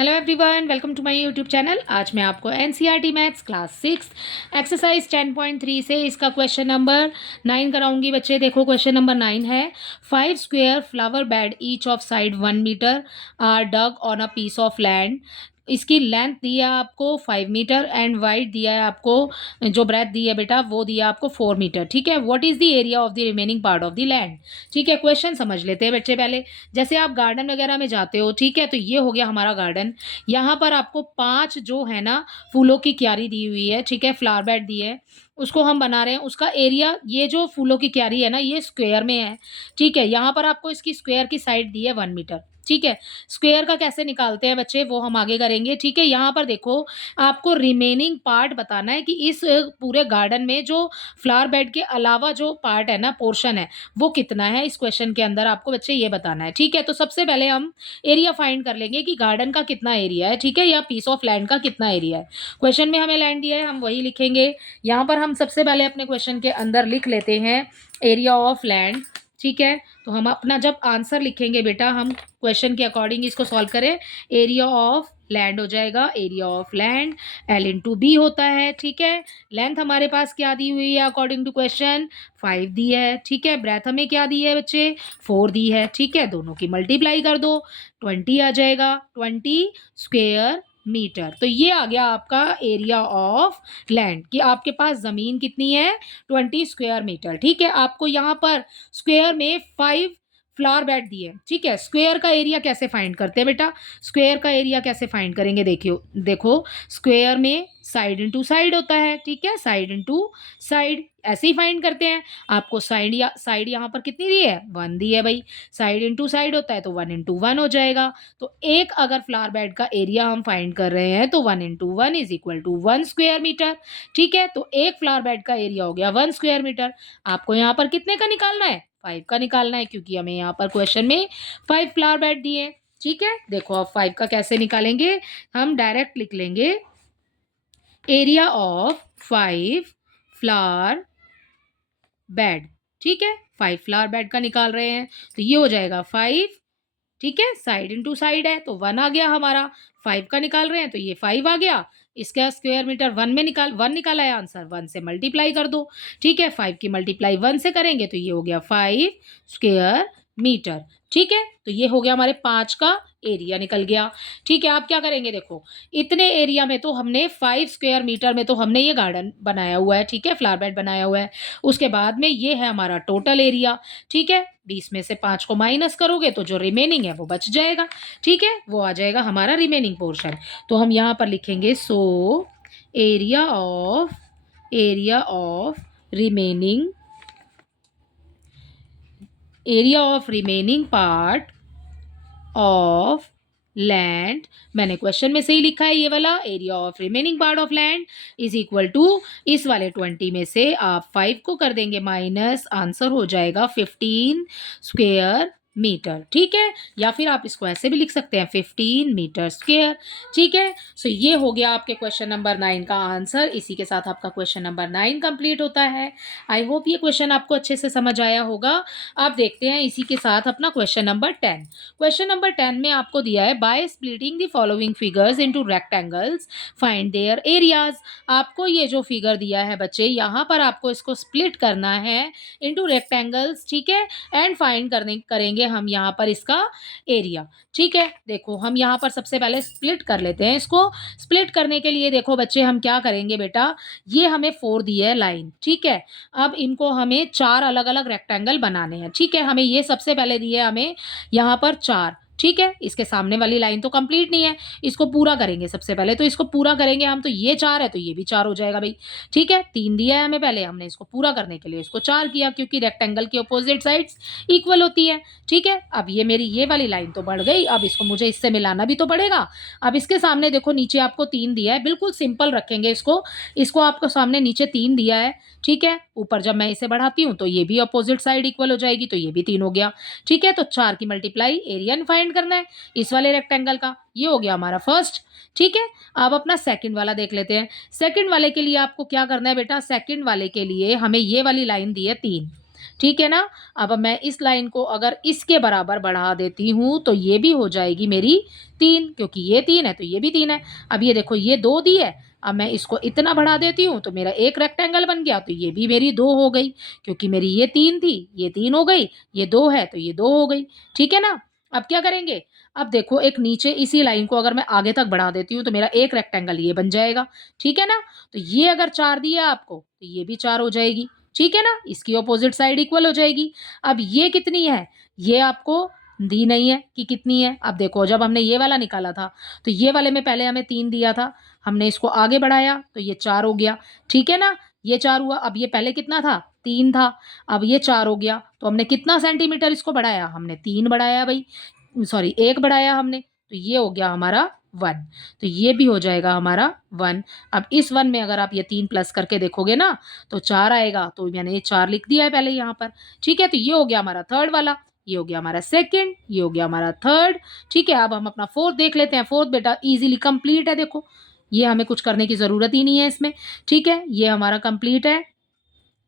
Hello everyone, welcome to my YouTube channel. आज मैं आपको एनसीईआरटी मैथ्स क्लास 6 एक्सरसाइज 10.3 से इसका क्वेश्चन नंबर 9 कराऊंगी। बच्चे देखो, क्वेश्चन नंबर 9 है 5 square flower bed each of side 1 metre are dug on a piece of land. इसकी length दी है आपको 5 मीटर एंड वाइड दिया है आपको, जो ब्रेथ दी है बेटा वो दिया आपको 4 मीटर। ठीक है, what is the area of the remaining part of the land. ठीक है, क्वेश्चन समझ लेते हैं बच्चे पहले। जैसे आप गार्डन वगैरह में जाते हो, ठीक है, तो ये हो गया हमारा गार्डन। यहाँ पर आपको 5 जो है ना फूलों की क्यारी दी हुई है, ठीक है, फ्लावर बेड दी है, उसको हम बना रहे हैं। उसका एरिया, ये जो फूलों की क्यारी है ना, ये स्क्वायर में है। ठीक है, यहाँ पर आपको इसकी स्क्वायर की साइड दी है 1 मीटर। ठीक है, स्क्वायर का कैसे निकालते हैं बच्चे वो हम आगे करेंगे। ठीक है, यहाँ पर देखो, आपको रिमेनिंग पार्ट बताना है कि इस पूरे गार्डन में जो फ्लावर बेड के अलावा जो पार्ट है ना, पोर्शन है, वो कितना है। इस क्वेश्चन के अंदर आपको बच्चे ये बताना है। ठीक है, तो सबसे पहले हम एरिया फाइंड कर लेंगे कि गार्डन का कितना एरिया है, ठीक है, या पीस ऑफ लैंड का कितना एरिया है। क्वेश्चन में हमें लैंड दिया है, हम वही लिखेंगे। यहाँ पर हम सबसे पहले अपने क्वेश्चन के अंदर लिख लेते हैं एरिया ऑफ लैंड। ठीक है, तो हम अपना जब आंसर लिखेंगे बेटा, हम क्वेश्चन के अकॉर्डिंग इसको सॉल्व करें। एरिया ऑफ लैंड हो जाएगा, area of land L into B होता है। ठीक है, लेंथ हमारे पास क्या दी हुई है अकॉर्डिंग टू क्वेश्चन, 5 दी है। ठीक है, ब्रेथ हमें क्या दी है बच्चे, 4 दी है। ठीक है, दोनों की मल्टीप्लाई कर दो, 20 आ जाएगा, 20 स्क्वेयर मीटर। तो ये आ गया आपका एरिया ऑफ लैंड, कि आपके पास ज़मीन कितनी है, 20 स्क्वायर मीटर। ठीक है, आपको यहाँ पर स्क्वायर में 5 फ्लावर बेड दिए। ठीक है, स्क्वायर का एरिया कैसे फाइंड करते हैं बेटा, स्क्वायर का एरिया कैसे फाइंड करेंगे, देखियो देखो, स्क्वायर में साइड इंटू साइड होता है। ठीक है, साइड इंटू साइड ऐसे ही फाइंड करते हैं। आपको साइड या साइड यहाँ पर कितनी दी है, 1 दी है भाई। साइड इंटू साइड होता है तो 1 इंटू 1 हो जाएगा। तो एक अगर फ्लावर बेड का एरिया हम फाइंड कर रहे हैं तो 1 into 1 is equal to 1 square metre. ठीक है, तो एक फ्लावर बेड का एरिया हो गया 1 स्क्वायर मीटर। आपको यहाँ पर कितने का निकालना है, 5 का निकालना है, क्योंकि हमें यहाँ पर क्वेश्चन में 5 फ्लावर बेड दिए। ठीक है, देखो अब 5 का कैसे निकालेंगे, हम डायरेक्ट लिख लेंगे एरिया ऑफ 5 फ्लावर बेड। ठीक है, 5 फ्लावर बेड का निकाल रहे हैं तो ये हो जाएगा 5। ठीक है, साइड इंटू साइड है तो 1 आ गया हमारा। 5 का निकाल रहे हैं तो ये 5 आ गया। इसका स्क्वायर मीटर 1 में 1 निकाला है आंसर, 1 से मल्टीप्लाई कर दो। ठीक है, 5 की मल्टीप्लाई 1 से करेंगे तो ये हो गया 5 स्क्वायर मीटर। ठीक है, तो ये हो गया हमारे 5 का एरिया निकल गया। ठीक है, आप क्या करेंगे, देखो इतने एरिया में तो हमने 5 स्क्वायर मीटर में तो हमने ये गार्डन बनाया हुआ है। ठीक है, फ्लावर बेड बनाया हुआ है। उसके बाद में ये है हमारा टोटल एरिया। ठीक है, 20 में से 5 को माइनस करोगे तो जो रिमेनिंग है वो बच जाएगा। ठीक है, वो आ जाएगा हमारा रिमेनिंग पोर्शन। तो हम यहाँ पर लिखेंगे so area of remaining area of remaining part of land. मैंने क्वेश्चन में सही लिखा है ये वाला, area of remaining part of land is equal to, इस वाले 20 में से आप 5 को कर देंगे माइनस, आंसर हो जाएगा 15 स्क्वायर मीटर। ठीक है, या फिर आप इसको ऐसे भी लिख सकते हैं 15 मीटर स्क्वायर। ठीक है, सो ये हो गया आपके क्वेश्चन नंबर 9 का आंसर। इसी के साथ आपका क्वेश्चन नंबर 9 कंप्लीट होता है। आई होप ये क्वेश्चन आपको अच्छे से समझ आया होगा। आप देखते हैं इसी के साथ अपना क्वेश्चन नंबर 10। क्वेश्चन नंबर 10 में आपको दिया है by splitting the following figures into rectangles find there areas. आपको ये जो फिगर दिया है बच्चे, यहाँ पर आपको इसको स्प्लिट करना है इनटू रेक्टेंगल्स। ठीक है, एंड फाइंड करेंगे हम यहाँ पर इसका एरिया। ठीक है, देखो हम यहाँ पर सबसे पहले स्प्लिट कर लेते हैं इसको। स्प्लिट करने के लिए देखो बच्चे हम क्या करेंगे बेटा, ये हमें 4 दी है लाइन। ठीक है, अब इनको हमें 4 अलग अलग रेक्टेंगल बनाने हैं। ठीक है, हमें ये सबसे पहले दिए हमें यहाँ पर 4। ठीक है, इसके सामने वाली लाइन तो कंप्लीट नहीं है, इसको पूरा करेंगे सबसे पहले। तो इसको पूरा करेंगे हम, तो ये 4 है तो ये भी 4 हो जाएगा भाई। ठीक है, 3 दिया है हमें पहले, हमने इसको पूरा करने के लिए इसको 4 किया, क्योंकि रेक्टेंगल की अपोजिट साइड्स इक्वल होती है। ठीक है, अब ये मेरी ये वाली लाइन तो बढ़ गई, अब इसको मुझे इससे मिलाना भी तो पड़ेगा। अब इसके सामने देखो नीचे आपको 3 दिया है, बिल्कुल सिंपल रखेंगे इसको आपको सामने नीचे 3 दिया है। ठीक है, ऊपर जब मैं इसे बढ़ाती हूँ तो ये भी अपोजिट साइड इक्वल हो जाएगी, तो ये भी 3 हो गया। ठीक है, तो 4 की मल्टीप्लाई एरिया फाइंड करना है इस वाले रेक्टेंगल का। ये हो गया हमारा फर्स्ट। ठीक है, अब अपना सेकंड वाला देख लेते हैं। सेकंड वाले के लिए आपको क्या करना है बेटा, सेकंड वाले के लिए हमें ये वाली लाइन दी है 3। ठीक है ना। अब मैं इस लाइन को अगर इसके बराबर बढ़ा देती हूँ तो ये भी हो जाएगी मेरी 3, क्योंकि ये 3 है तो ये भी 3 है। अब ये देखो ये 2 दी है, अब मैं इसको इतना बढ़ा देती हूँ तो मेरा एक रेक्टेंगल बन गया, तो ये भी मेरी 2 हो गई, क्योंकि मेरी ये 3 थी, ये 3 हो गई, ये 2 है तो ये 2 हो गई। ठीक है ना। अब क्या करेंगे, अब देखो एक नीचे इसी लाइन को अगर मैं आगे तक बढ़ा देती हूँ तो मेरा एक रेक्टेंगल ये बन जाएगा। ठीक है ना। तो ये अगर 4 दिया आपको तो ये भी 4 हो जाएगी। ठीक है ना, इसकी ऑपोजिट साइड इक्वल हो जाएगी। अब ये कितनी है, ये आपको दी नहीं है कि कितनी है। अब देखो जब हमने ये वाला निकाला था तो ये वाले में पहले हमें 3 दिया था, हमने इसको आगे बढ़ाया तो ये 4 हो गया। ठीक है ना, ये 4 हुआ। अब ये पहले कितना था, 3 था, अब ये 4 हो गया, तो हमने कितना सेंटीमीटर इसको बढ़ाया, हमने 3 बढ़ाया भाई, सॉरी 1 बढ़ाया हमने, तो ये हो गया हमारा 1। तो ये भी हो जाएगा हमारा 1। अब इस 1 में अगर आप ये 3 प्लस करके देखोगे ना तो 4 आएगा, तो मैंने ये 4 लिख दिया है पहले यहाँ पर। ठीक है, तो ये हो गया हमारा थर्ड वाला, ये हो गया हमारा सेकंड, ये हो गया हमारा थर्ड। ठीक है, अब हम अपना फोर्थ देख लेते हैं। फोर्थ बेटा इजीली कंप्लीट है, देखो ये हमें कुछ करने की ज़रूरत ही नहीं है इसमें। ठीक है, ये हमारा कंप्लीट है।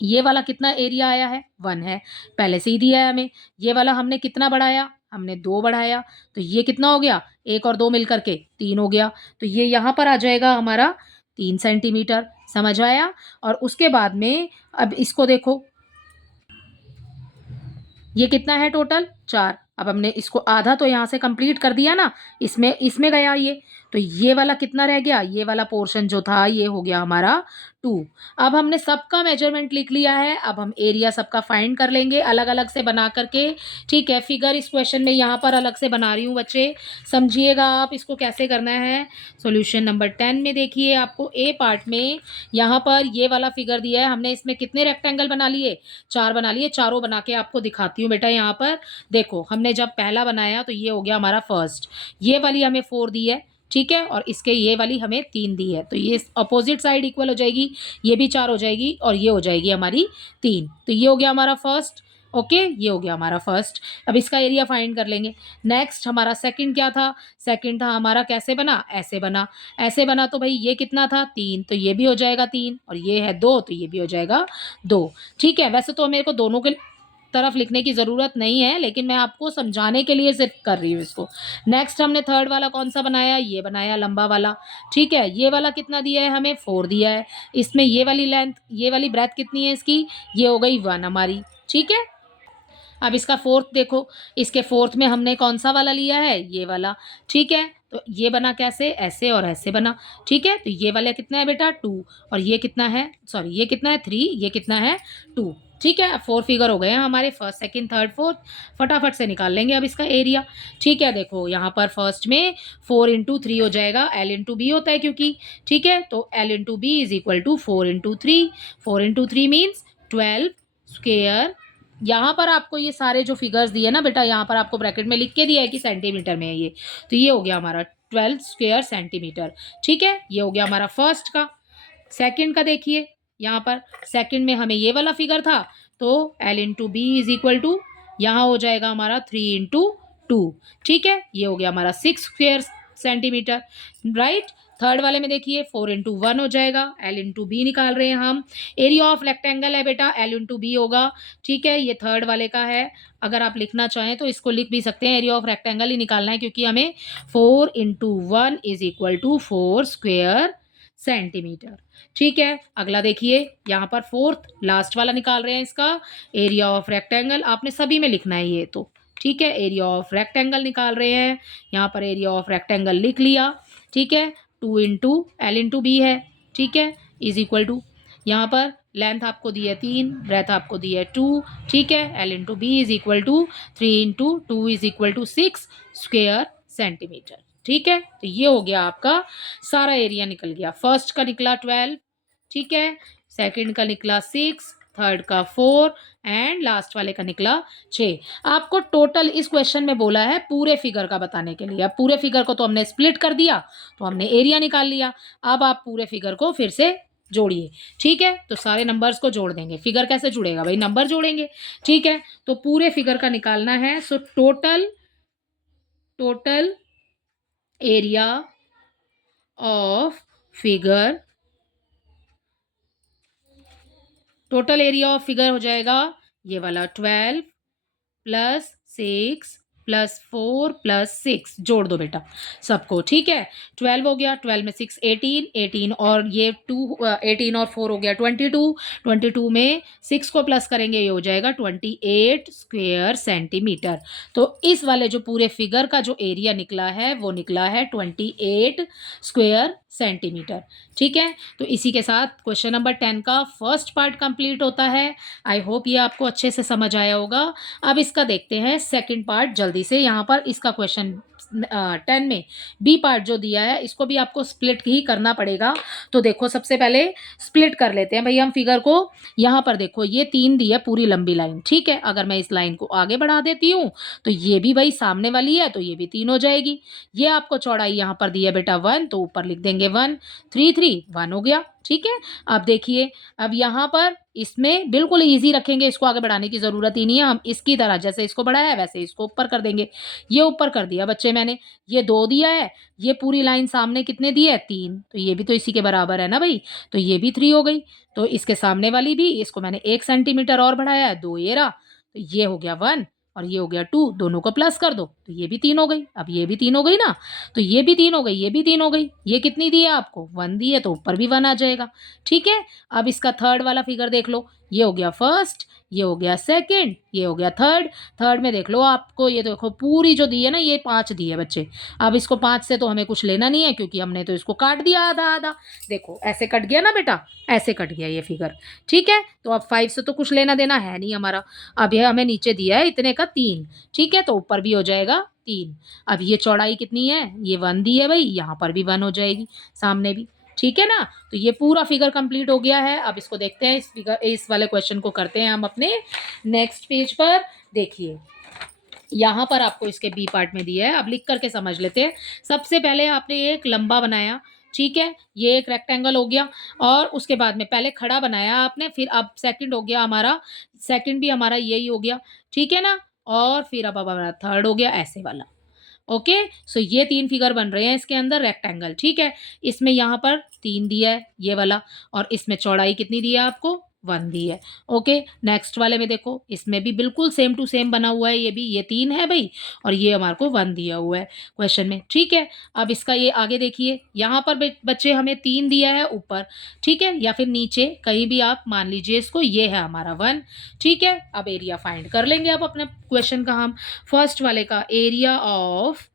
ये वाला कितना एरिया आया है, 1 है, पहले से ही दिया है हमें। ये वाला हमने कितना बढ़ाया, हमने 2 बढ़ाया, तो ये कितना हो गया, 1 और 2 मिल करके 3 हो गया। तो ये यहाँ पर आ जाएगा हमारा 3 सेंटीमीटर, समझ आया। और उसके बाद में अब इसको देखो, ये कितना है टोटल, 4। अब हमने इसको आधा तो यहाँ से कंप्लीट कर दिया ना, इसमें इसमें गया ये, तो ये वाला कितना रह गया, ये वाला पोर्शन जो था ये हो गया हमारा 2। अब हमने सबका मेजरमेंट लिख लिया है, अब हम एरिया सबका फाइंड कर लेंगे अलग अलग से बना करके। ठीक है, फिगर इस क्वेश्चन में यहाँ पर अलग से बना रही हूँ बच्चे, समझिएगा आप इसको कैसे करना है। सॉल्यूशन नंबर 10 में देखिए, आपको ए पार्ट में यहाँ पर ये वाला फिगर दिया है, हमने इसमें कितने रेक्टेंगल बना लिए, 4 बना लिए। चारों बना के आपको दिखाती हूँ बेटा। यहाँ पर देखो हमने जब पहला बनाया तो ये हो गया हमारा फर्स्ट, ये वाली हमें 4 दी है। ठीक है, और इसके ये वाली हमें 3 दी है, तो ये अपोजिट साइड इक्वल हो जाएगी, ये भी 4 हो जाएगी और ये हो जाएगी हमारी 3। तो ये हो गया हमारा फर्स्ट। ओके, ये हो गया हमारा फर्स्ट। अब इसका एरिया फाइंड कर लेंगे। नेक्स्ट हमारा सेकंड क्या था, सेकंड था हमारा कैसे बना, ऐसे बना। ऐसे बना तो भाई ये कितना था, 3, तो ये भी हो जाएगा 3, और ये है 2 तो ये भी हो जाएगा 2। ठीक है, वैसे तो मेरे को दोनों के तरफ लिखने की ज़रूरत नहीं है, लेकिन मैं आपको समझाने के लिए सिर्फ कर रही हूँ इसको। नेक्स्ट हमने थर्ड वाला कौन सा बनाया, ये बनाया लंबा वाला। ठीक है, ये वाला कितना दिया है हमें, 4 दिया है। इसमें ये वाली लेंथ, ये वाली ब्रेथ कितनी है इसकी, ये हो गई 1 हमारी। ठीक है, अब इसका फोर्थ देखो, इसके फोर्थ में हमने कौन सा वाला लिया है, ये वाला। ठीक है, तो ये बना कैसे, ऐसे और ऐसे बना। ठीक है, तो ये वाला कितना है बेटा, 2, और ये कितना है, सॉरी ये कितना है 3, ये कितना है 2। ठीक है, 4 फिगर हो गए हैं हमारे, फर्स्ट सेकंड थर्ड फोर्थ। फटाफट से निकाल लेंगे अब इसका एरिया। ठीक है, देखो यहाँ पर फर्स्ट में 4 इंटू 3 हो जाएगा, एल इंटू बी होता है क्योंकि। ठीक है, तो L into B is equal to 4 into 3। 4 into 3 means 12 square. यहाँ पर आपको ये सारे जो फिगर्स दिए ना बेटा, यहाँ पर आपको ब्रैकेट में लिख के दिया है कि सेंटीमीटर में है ये, तो ये हो गया हमारा 12 स्क्वेयर सेंटीमीटर। ठीक है, ये हो गया हमारा फर्स्ट का। सेकंड का देखिए, यहाँ पर सेकंड में हमें ये वाला फिगर था, तो L into B is equal to, यहाँ हो जाएगा हमारा 3 इंटू 2। ठीक है, ये हो गया हमारा 6 स्क्वेयर सेंटीमीटर, राइट। थर्ड वाले में देखिए 4 इंटू 1 हो जाएगा, एल इंटू बी निकाल रहे हैं हम। एरिया ऑफ रेक्टेंगल है बेटा, एल इंटू बी होगा। ठीक है, ये थर्ड वाले का है। अगर आप लिखना चाहें तो इसको लिख भी सकते हैं, एरिया ऑफ रेक्टेंगल ही निकालना है, क्योंकि हमें 4 into 1 is equal to 4 square centimetre. ठीक है, अगला देखिए, यहाँ पर फोर्थ लास्ट वाला निकाल रहे हैं इसका एरिया ऑफ रेक्टेंगल। आपने सभी में लिखना है ये तो। ठीक है, एरिया ऑफ रेक्टेंगल निकाल रहे हैं, यहाँ पर एरिया ऑफ रेक्टेंगल लिख लिया। ठीक है, 2 इंटू एल इंटू बी है। ठीक है, इज इक्वल टू, यहाँ पर लेंथ आपको दी है 3, ब्रेथ आपको दी है 2। ठीक है, L into B is equal to 3 into 2 is equal to 6 square centimetre. ठीक है, तो ये हो गया आपका सारा एरिया निकल गया। फर्स्ट का निकला 12, ठीक है, सेकंड का निकला 6, थर्ड का 4 एंड लास्ट वाले का निकला 6। आपको टोटल इस क्वेश्चन में बोला है पूरे फिगर का बताने के लिए। अब पूरे फिगर को तो हमने स्प्लिट कर दिया, तो हमने एरिया निकाल लिया। अब आप पूरे फिगर को फिर से जोड़िए। ठीक है, तो सारे नंबर्स को जोड़ देंगे। फिगर कैसे जुड़ेगा भाई, नंबर जोड़ेंगे। ठीक है, तो पूरे फिगर का निकालना है। So total area of figure, total area of figure हो जाएगा ये वाला 12 प्लस 6 प्लस 4 प्लस 6 जोड़ दो बेटा सबको, ठीक है। 12 हो गया, 12 में 6 18, 18 और ये 2 18 और 4 हो गया 22, 22 में 6 को प्लस करेंगे, ये हो जाएगा 28 स्क्वायर सेंटीमीटर। तो इस वाले जो पूरे फिगर का जो एरिया निकला है वो निकला है 28 स्क्वायर सेंटीमीटर, ठीक है। तो इसी के साथ क्वेश्चन नंबर 10 का फर्स्ट पार्ट कंप्लीट होता है। आई होप ये आपको अच्छे से समझ आया होगा। अब इसका देखते हैं सेकंड पार्ट जल्दी से। यहाँ पर इसका क्वेश्चन 10 में बी पार्ट जो दिया है इसको भी आपको स्प्लिट ही करना पड़ेगा। तो देखो सबसे पहले स्प्लिट कर लेते हैं भाई हम फिगर को। यहाँ पर देखो ये 3 दी है पूरी लंबी लाइन, ठीक है। अगर मैं इस लाइन को आगे बढ़ा देती हूँ तो ये भी भाई सामने वाली है तो ये भी 3 हो जाएगी। ये आपको चौड़ाई यहाँ पर दी है बेटा 1, तो ऊपर लिख देंगे 1, 3 3 1 हो गया, ठीक है। अब देखिए, अब यहाँ पर इसमें बिल्कुल ईजी रखेंगे, इसको आगे बढ़ाने की ज़रूरत ही नहीं है। हम इसकी तरह जैसे इसको बढ़ाया है वैसे इसको ऊपर कर देंगे। ये ऊपर कर दिया बच्चे मैंने, ये 2 दिया है, ये पूरी लाइन सामने कितने दी है 3, तो ये भी तो इसी के बराबर है ना भाई, तो ये भी 3 हो गई। तो इसके सामने वाली भी, इसको मैंने 1 सेंटीमीटर और बढ़ाया है, 2 ये रहा, तो ये हो गया 1 और ये हो गया 2, दोनों को प्लस कर दो तो ये भी 3 हो गई। अब ये भी 3 हो गई ना, तो ये भी 3 हो गई, ये भी 3 हो गई। ये कितनी दी है आपको 1 दी है, तो ऊपर भी 1 आ जाएगा, ठीक है। अब इसका थर्ड वाला फिगर देख लो, ये हो गया फर्स्ट, ये हो गया सेकंड, ये हो गया थर्ड। थर्ड में देख लो आपको, ये देखो पूरी जो दी है ना ये 5 दी है बच्चे। अब इसको 5 से तो हमें कुछ लेना नहीं है क्योंकि हमने तो इसको काट दिया आधा आधा। देखो ऐसे कट गया ना बेटा, ऐसे कट गया ये फिगर, ठीक है। तो अब 5 से तो कुछ लेना देना है नहीं हमारा। अब ये हमें नीचे दिया है इतने का 3, ठीक है, तो ऊपर भी हो जाएगा 3। अब ये चौड़ाई कितनी है, ये 1 दी है भाई, यहाँ पर भी 1 हो जाएगी, सामने भी, ठीक है ना। तो ये पूरा फिगर कंप्लीट हो गया है। अब इसको देखते हैं, इस वाले क्वेश्चन को करते हैं हम अपने नेक्स्ट पेज पर। देखिए यहाँ पर आपको इसके बी पार्ट में दिया है, अब लिख करके समझ लेते हैं। सबसे पहले आपने एक लंबा बनाया, ठीक है, ये एक रेक्टेंगल हो गया, और उसके बाद में पहले खड़ा बनाया आपने, फिर अब सेकंड हो गया हमारा, सेकंड भी हमारा यही हो गया, ठीक है ना। और फिर अब हमारा थर्ड हो गया ऐसे वाला। ओके, सो ये 3 फिगर बन रहे हैं इसके अंदर रेक्टेंगल, ठीक है। इसमें यहाँ पर 3 दिया है ये वाला, और इसमें चौड़ाई कितनी दी है आपको 1 दी है। ओके, नेक्स्ट वाले में देखो, इसमें भी बिल्कुल सेम टू सेम बना हुआ है, ये भी, ये 3 है भाई, और ये हमारे को 1 दिया हुआ है क्वेश्चन में, ठीक है। अब इसका ये आगे देखिए, यहाँ पर बच्चे हमें 3 दिया है ऊपर, ठीक है, या फिर नीचे कहीं भी आप मान लीजिए इसको, ये है हमारा 1, ठीक है। अब एरिया फाइंड कर लेंगे अब अपने क्वेश्चन का हम। फर्स्ट वाले का एरिया ऑफ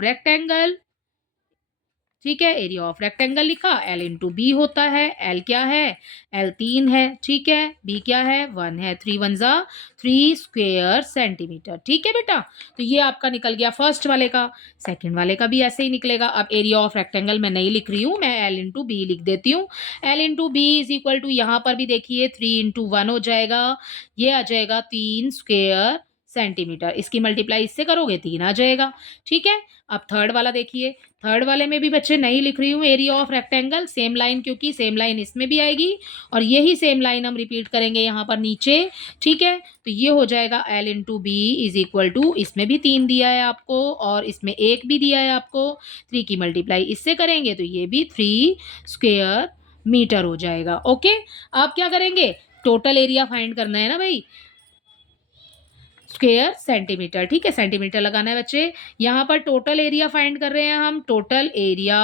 रेक्टेंगल, ठीक है, एरिया ऑफ रेक्टेंगल लिखा, एल इंटू बी होता है। एल क्या है, एल 3 है, ठीक है, बी क्या है 1 है, 3 1 जा 3 स्क्वेयर सेंटीमीटर, ठीक है बेटा। तो ये आपका निकल गया फर्स्ट वाले का। सेकंड वाले का भी ऐसे ही निकलेगा। अब एरिया ऑफ रेक्टेंगल मैं नहीं लिख रही हूँ, मैं एल इंटू बी लिख देती हूँ। L into B is equal to, यहाँ पर भी देखिए 3 इंटू 1 हो जाएगा, ये आ जाएगा 3 स्क्वेयर सेंटीमीटर। इसकी मल्टीप्लाई इससे करोगे 3 आ जाएगा, ठीक है। अब थर्ड वाला देखिए, थर्ड वाले में भी बच्चे नहीं लिख रही हूँ area of rectangle, same line, क्योंकि सेम लाइन इसमें भी आएगी और यही सेम लाइन हम रिपीट करेंगे यहाँ पर नीचे, ठीक है। तो ये हो जाएगा L into B is equal to, इसमें भी 3 दिया है आपको और इसमें 1 भी दिया है आपको, 3 की मल्टीप्लाई इससे करेंगे तो ये भी 3 स्क्वेयर मीटर हो जाएगा। ओके, आप क्या करेंगे, टोटल एरिया फाइंड करना है ना भाई, स्क्वेयर सेंटीमीटर, ठीक है, सेंटीमीटर लगाना है बच्चे। यहाँ पर टोटल एरिया फाइंड कर रहे हैं हम, total area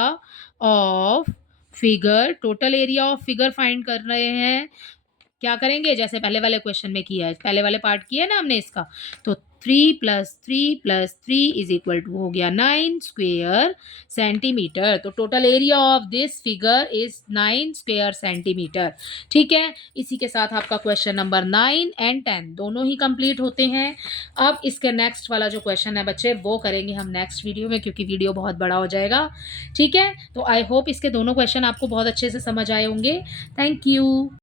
of figure, total area of figure find कर रहे हैं। क्या करेंगे, जैसे पहले वाले क्वेश्चन में किया है, पहले वाले पार्ट किया है ना हमने इसका, तो 3 + 3 + 3 इज इक्वल टू हो गया 9 स्क्वेयर सेंटीमीटर। तो total area of this figure is 9 square centimetre, ठीक है। इसी के साथ आपका क्वेश्चन नंबर 9 एंड 10 दोनों ही कंप्लीट होते हैं। अब इसके नेक्स्ट वाला जो क्वेश्चन है बच्चे वो करेंगे हम नेक्स्ट वीडियो में, क्योंकि वीडियो बहुत बड़ा हो जाएगा, ठीक है। तो आई होप इसके दोनों क्वेश्चन आपको बहुत अच्छे से समझ आए होंगे। Thank you.